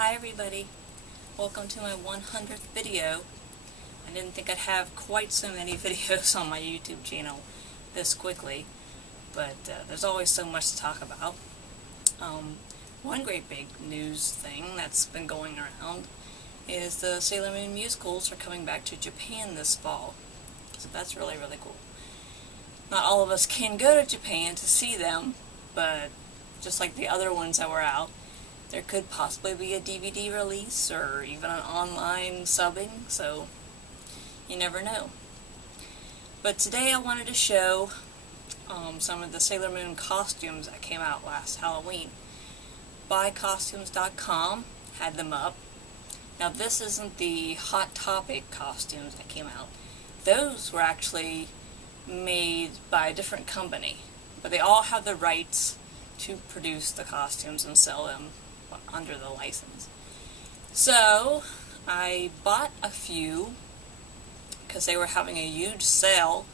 Hi everybody, welcome to my 100th video. I didn't think I'd have quite so many videos on my YouTube channel this quickly, but there's always so much to talk about. One great big news thing that's been going around is the Sailor Moon musicals are coming back to Japan this fall, so that's really cool. Not all of us can go to Japan to see them, but just like the other ones that were out, there could possibly be a DVD release or even an online subbing, so you never know. But today I wanted to show some of the Sailor Moon costumes that came out last Halloween. BuyCostumes.com had them up. Now this isn't the Hot Topic costumes that came out. Those were actually made by a different company, but they all have the rights to produce the costumes and sell them under the license. So I bought a few because they were having a huge sale.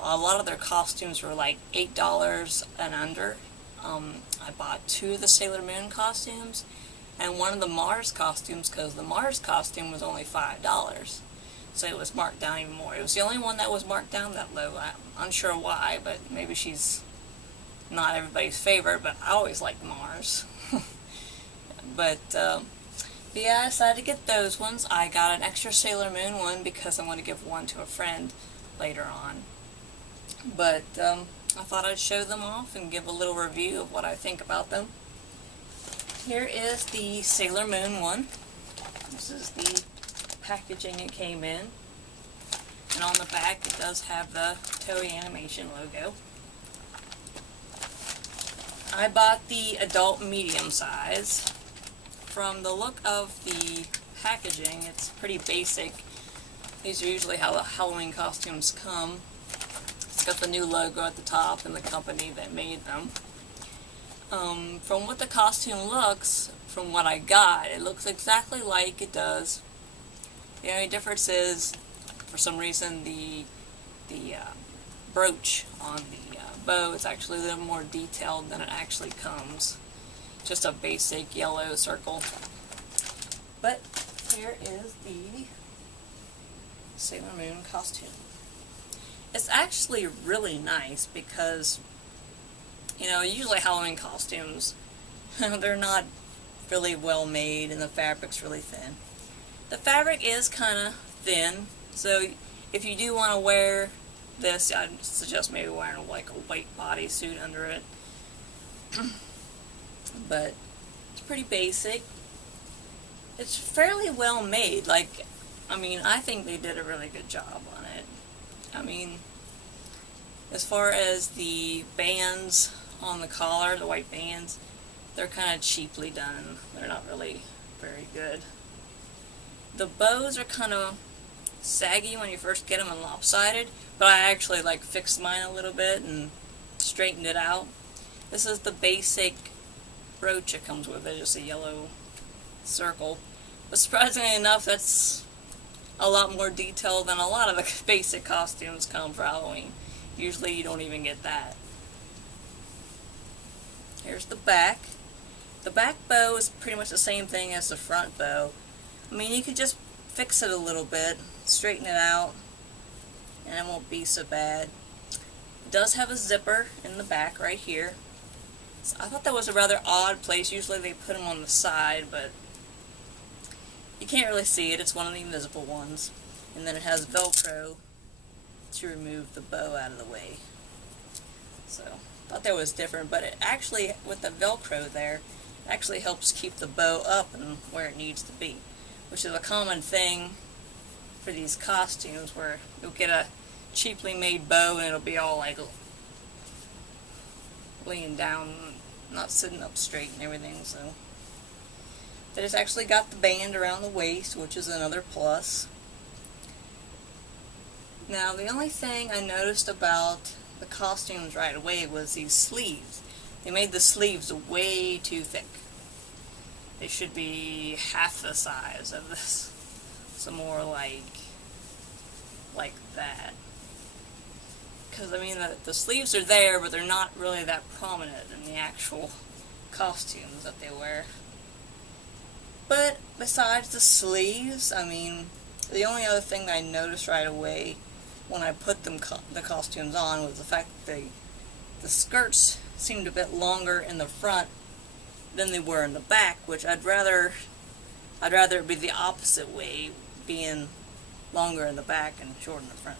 A lot of their costumes were like $8 and under. I bought 2 of the Sailor Moon costumes and 1 of the Mars costumes because the Mars costume was only $5. So it was marked down even more. It was the only one that was marked down that low. I'm unsure why, but maybe she's not everybody's favorite, but I always liked Mars. But yeah, I decided to get those ones. I got an extra Sailor Moon one because I'm going to give one to a friend later on. But I thought I'd show them off and give a little review of what I think about them. Here is the Sailor Moon one. This is the packaging it came in. And on the back it does have the Toei Animation logo. I bought the adult medium size. From the look of the packaging, it's pretty basic. These are usually how the Halloween costumes come. It's got the new logo at the top and the company that made them. From what the costume looks, from what I got, it looks exactly like it does. The only difference is, for some reason, the brooch on the bow is actually a little more detailed than it actually comes. Just a basic yellow circle. But here is the Sailor Moon costume. It's actually really nice because, you know, usually Halloween costumes, they're not really well made and the fabric's really thin. The fabric is kind of thin, so if you do want to wear this, I'd suggest maybe wearing like a white bodysuit under it. But it's pretty basic. It's fairly well made. Like, I mean, I think they did a really good job on it. I mean, as far as the bands on the collar, the white bands, they're kind of cheaply done. They're not really very good. The bows are kind of saggy when you first get them and lopsided, but I actually like fixed mine a little bit and straightened it out. This is the basic brooch it comes with. It's just a yellow circle. But surprisingly enough, that's a lot more detailed than a lot of the basic costumes come for Halloween. Usually you don't even get that. Here's the back. The back bow is pretty much the same thing as the front bow. I mean, you could just fix it a little bit, straighten it out, and it won't be so bad. It does have a zipper in the back right here. So I thought that was a rather odd place. Usually they put them on the side, but you can't really see it. It's one of the invisible ones. And then it has Velcro to remove the bow out of the way. So I thought that was different, but it actually, with the Velcro there, it actually helps keep the bow up and where it needs to be, which is a common thing for these costumes where you'll get a cheaply made bow and it'll be all like laying down, not sitting up straight and everything. So but it's actually got the band around the waist, which is another plus. Now the only thing I noticed about the costumes right away was these sleeves. They made the sleeves way too thick. They should be half the size of this. So more like that. Because, I mean, the sleeves are there, but they're not really that prominent in the actual costumes that they wear. But besides the sleeves, I mean, the only other thing I noticed right away when I put the costumes on was the fact that the skirts seemed a bit longer in the front than they were in the back, which I'd rather it be the opposite way, being longer in the back and short in the front.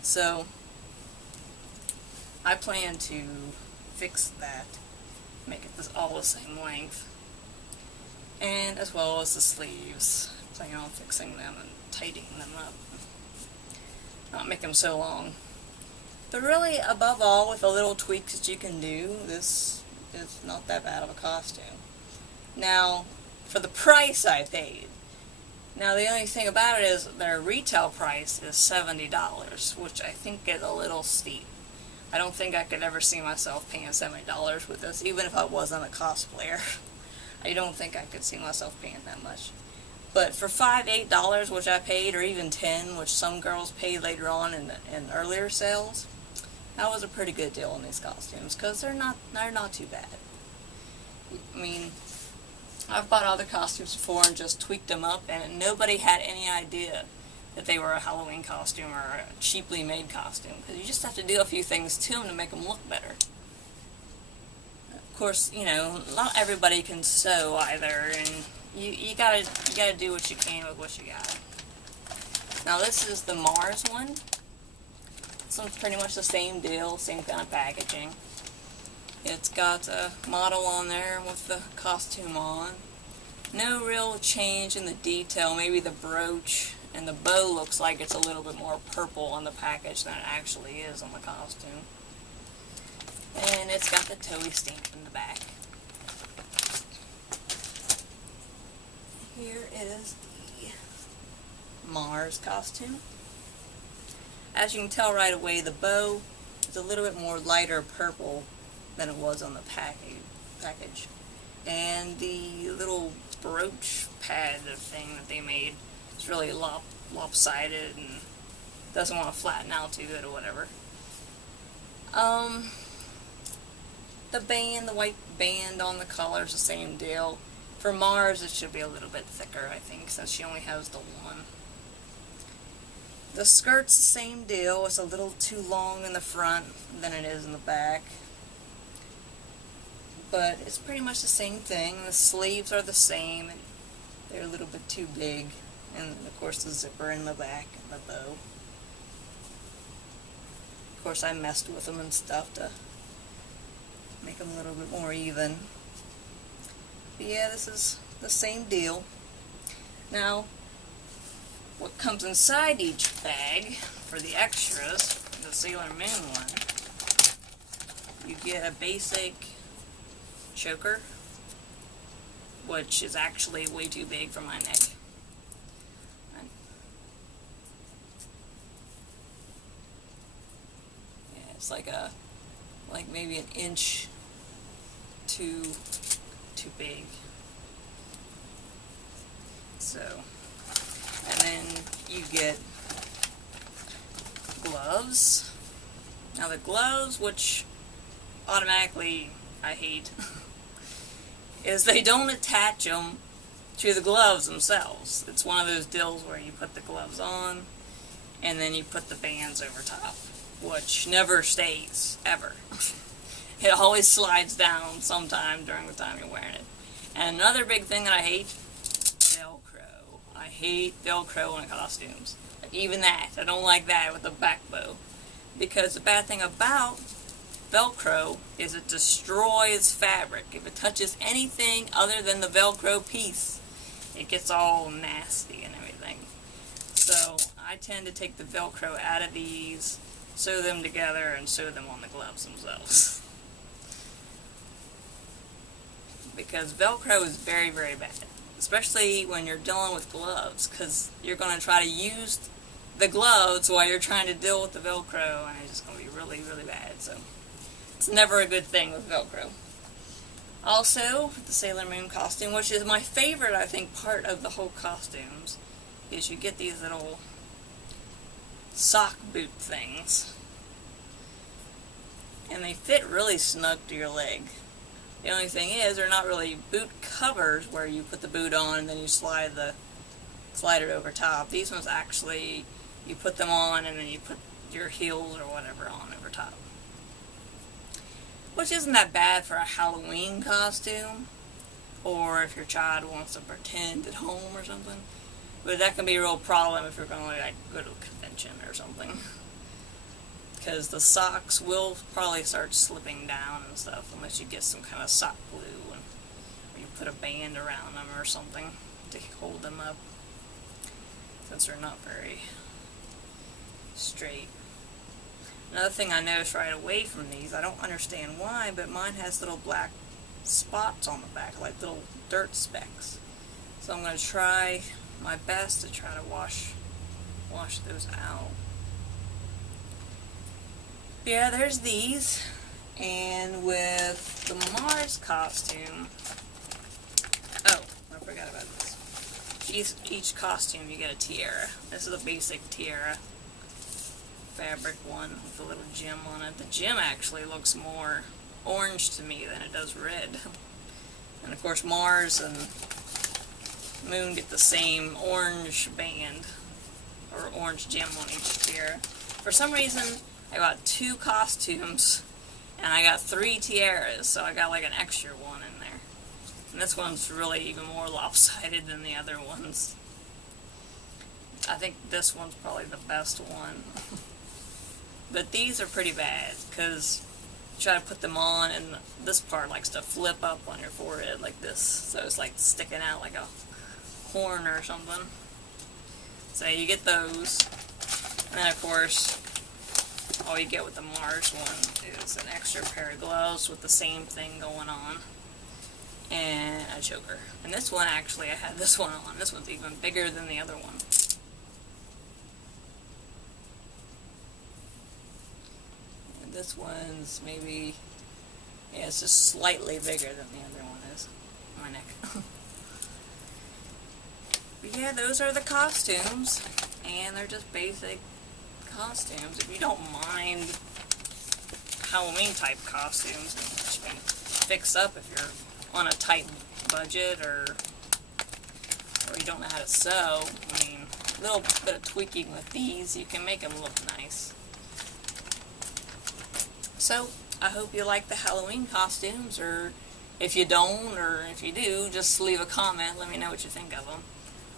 So I plan to fix that, make it all the same length, and as well as the sleeves. Plan on fixing them and tightening them up, not make them so long. But really, above all, with the little tweaks that you can do, this is not that bad of a costume. Now, for the price I paid, now the only thing about it is their retail price is $70, which I think is a little steep. I don't think I could ever see myself paying $70 with this, even if I wasn't a cosplayer. I don't think I could see myself paying that much. But for $5, $8, which I paid, or even $10, which some girls paid later on in earlier sales, that was a pretty good deal on these costumes, because they're not too bad. I mean, I've bought other costumes before and just tweaked them up, and nobody had any idea that they were a Halloween costume or a cheaply made costume, because you just have to do a few things to them to make them look better. Of course, you know, not everybody can sew either, and you gotta do what you can with what you got. Now this is the Mars one. This one's pretty much the same deal, same kind of packaging. It's got a model on there with the costume on. No real change in the detail, maybe the brooch and the bow looks like it's a little bit more purple on the package than it actually is on the costume. And it's got the Toei stamp in the back. Here is the Mars costume. As you can tell right away, the bow is a little bit more lighter purple than it was on the package. And the little brooch pad thing that they made is really lopsided and doesn't want to flatten out too good or whatever. The white band on the collar is the same deal. For Mars, it should be a little bit thicker, I think, since she only has the one. The skirt's the same deal. It's a little too long in the front than it is in the back. But it's pretty much the same thing. The sleeves are the same. They're a little bit too big. And, of course, the zipper in the back and the bow. Of course, I messed with them and stuff to make them a little bit more even. But yeah, this is the same deal. Now, what comes inside each bag for the extras, the Sailor Moon one, you get a basic choker, which is actually way too big for my neck. Yeah, it's like maybe an inch too big. So, and then you get gloves. Now the gloves, which automatically I hate, is they don't attach them to the gloves themselves. It's one of those deals where you put the gloves on and then you put the bands over top, which never stays, ever. It always slides down sometime during the time you're wearing it. And another big thing that I hate, Velcro. I hate Velcro in costumes. Even that. I don't like that with the back bow. Because the bad thing about Velcro is it destroys fabric. If it touches anything other than the Velcro piece, it gets all nasty and everything. So I tend to take the Velcro out of these, sew them together, and sew them on the gloves themselves. Because Velcro is very, very bad. Especially when you're dealing with gloves, because you're going to try to use the gloves while you're trying to deal with the Velcro, and it's just going to be really, really bad. So it's never a good thing with Velcro. Also, the Sailor Moon costume, which is my favorite, I think, part of the whole costumes, is you get these little sock boot things. And they fit really snug to your leg. The only thing is, they're not really boot covers where you put the boot on and then you slide it over top. These ones actually, you put them on and then you put your heels or whatever on over top. Which isn't that bad for a Halloween costume, or if your child wants to pretend at home or something. But that can be a real problem if you're going to like go to a convention or something. Because the socks will probably start slipping down and stuff unless you get some kind of sock glue or you put a band around them or something to hold them up, since they're not very straight. Another thing I noticed right away from these, I don't understand why, but mine has little black spots on the back, like little dirt specks. So I'm going to try my best to try to wash those out. Yeah, there's these, and with the Mars costume, oh, I forgot about this. Each costume you get a tiara. This is a basic tiara fabric one with a little gem on it. The gem actually looks more orange to me than it does red. And of course Mars and Moon get the same orange band, or orange gem on each tiara. For some reason, I got 2 costumes, and I got 3 tiaras, so I got like an extra one in there. And this one's really even more lopsided than the other ones. I think this one's probably the best one. But these are pretty bad, because you try to put them on, and this part likes to flip up on your forehead like this. So it's like sticking out like a horn or something. So you get those, and then of course, all you get with the Mars one is an extra pair of gloves with the same thing going on, and a choker. And this one, actually, I had this one on. This one's even bigger than the other one. And this one's maybe, yeah, it's just slightly bigger than the other one is on my neck. But yeah, those are the costumes, and they're just basic costumes. If you don't mind Halloween type costumes, which you can fix up if you're on a tight budget or you don't know how to sew. I mean, a little bit of tweaking with these, you can make them look nice. So I hope you like the Halloween costumes, or if you don't, or if you do, just leave a comment, let me know what you think of them.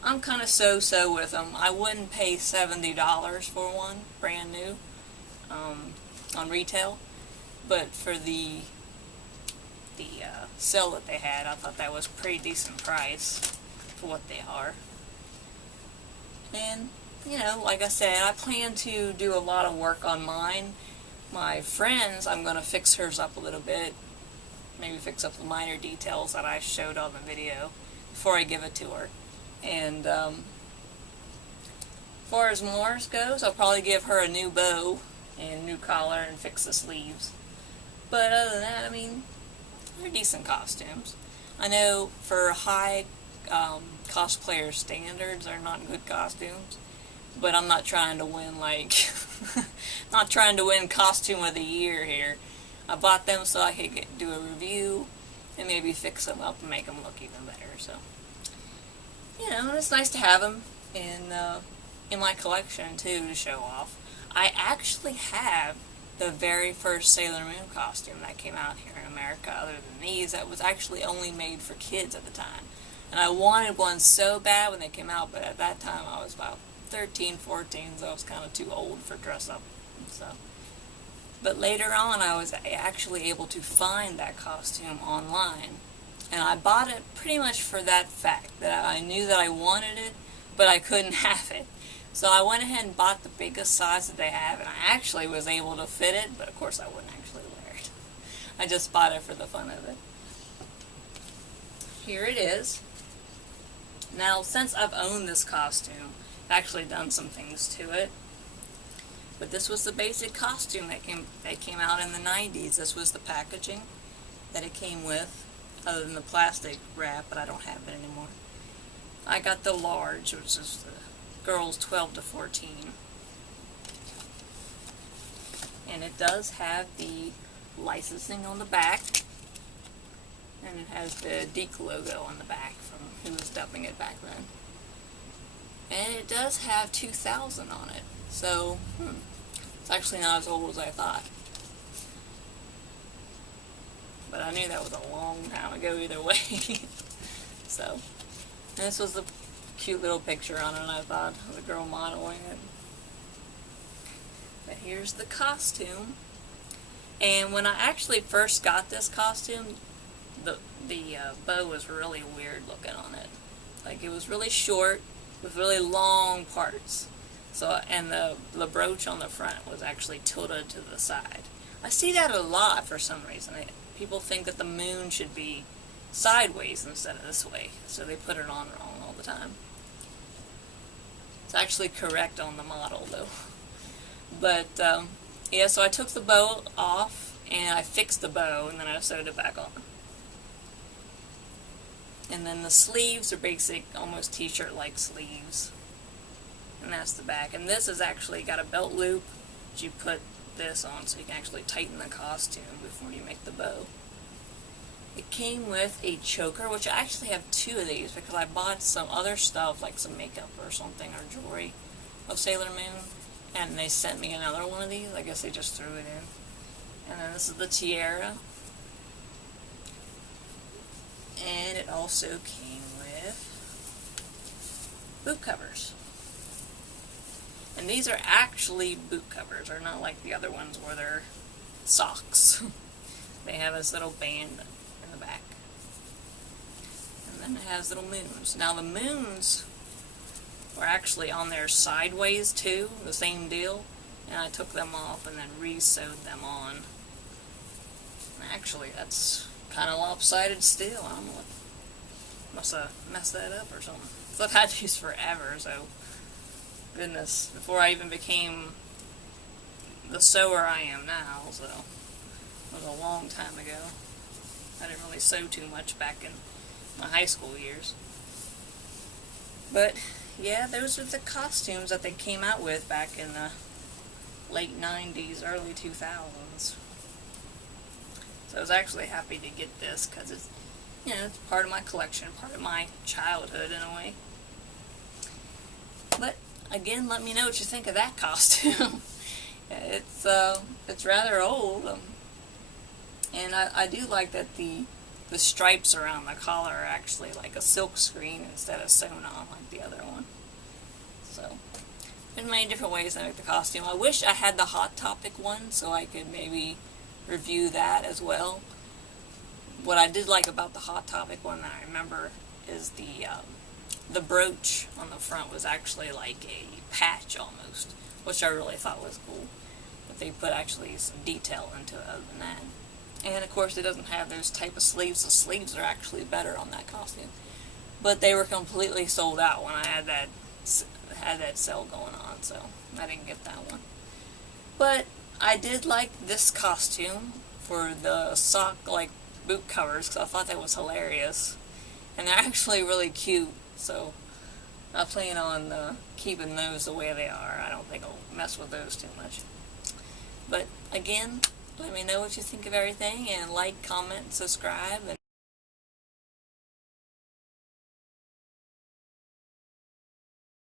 I'm kind of so-so with them. I wouldn't pay $70 for one, brand new, on retail. But for the sale that they had, I thought that was a pretty decent price for what they are. And, you know, like I said, I plan to do a lot of work on mine. My friend's, I'm going to fix hers up a little bit. Maybe fix up the minor details that I showed on the video before I give it to her. And as far as Mars goes, I'll probably give her a new bow and new collar and fix the sleeves. But other than that, I mean, they're decent costumes. I know for high cosplayer standards, they're not good costumes. But I'm not trying to win, like, not trying to win costume of the year here. I bought them so I could do a review and maybe fix them up and make them look even better. So, you know, it's nice to have them in my collection too, to show off. I actually have the very first Sailor Moon costume that came out here in America, other than these, that was actually only made for kids at the time. And I wanted one so bad when they came out, but at that time I was about 13, 14, so I was kind of too old for dress up and stuff. But later on, I was actually able to find that costume online. And I bought it pretty much for that fact, that I knew that I wanted it, but I couldn't have it. So I went ahead and bought the biggest size that they have, and I actually was able to fit it, but of course I wouldn't actually wear it. I just bought it for the fun of it. Here it is. Now, since I've owned this costume, I've actually done some things to it. But this was the basic costume that came out in the 90s. This was the packaging that it came with, other than the plastic wrap, but I don't have it anymore. I got the large, which is the girls 12 to 14. And it does have the licensing on the back. And it has the Deke logo on the back from who was dubbing it back then. And it does have 2000 on it, so it's actually not as old as I thought. But I knew that was a long time ago either way. So, and this was a cute little picture on it, and I thought of the girl modeling it. But here's the costume. And when I actually first got this costume, the bow was really weird looking on it. Like, it was really short with really long parts. So, and the brooch on the front was actually tilted to the side. I see that a lot for some reason. People think that the moon should be sideways instead of this way, so they put it on wrong all the time. It's actually correct on the model though. But yeah, so I took the bow off and I fixed the bow and then I sewed it back on. And then the sleeves are basic, almost t-shirt like sleeves. And that's the back. And this has actually got a belt loop that you put this on so you can actually tighten the costume before you make the bow. It came with a choker, which I actually have 2 of these because I bought some other stuff like some makeup or something or jewelry of Sailor Moon, and they sent me another one of these. I guess they just threw it in. And then this is the tiara. And it also came with boot covers. And these are actually boot covers, they're not like the other ones where they're socks. They have this little band in the back. And then it has little moons. Now the moons were actually on there sideways too, the same deal. And I took them off and then re-sewed them on. And actually that's kind of lopsided still. I don't know what, must have messed that up or something. So I've had these forever, so goodness, before I even became the sewer I am now, so it was a long time ago. I didn't really sew too much back in my high school years. But yeah, those are the costumes that they came out with back in the late 90s, early 2000s. So I was actually happy to get this because it's, you know, it's part of my collection, part of my childhood in a way. But again, let me know what you think of that costume. It's rather old, and I do like that the stripes around the collar are actually like a silk screen instead of sewn on like the other one. So there's many different ways to make the costume. I wish I had the Hot Topic one so I could maybe review that as well. What I did like about the Hot Topic one that I remember is the brooch on the front was actually like a patch almost, which I really thought was cool. But they put actually some detail into it other than that. And of course it doesn't have those type of sleeves. The sleeves are actually better on that costume. But they were completely sold out when I had that sale going on, so I didn't get that one. But I did like this costume for the sock like boot covers because I thought that was hilarious. And they're actually really cute, so I plan on keeping those the way they are. I don't think I'll mess with those too much. But again, let me know what you think of everything, and like, comment, subscribe, and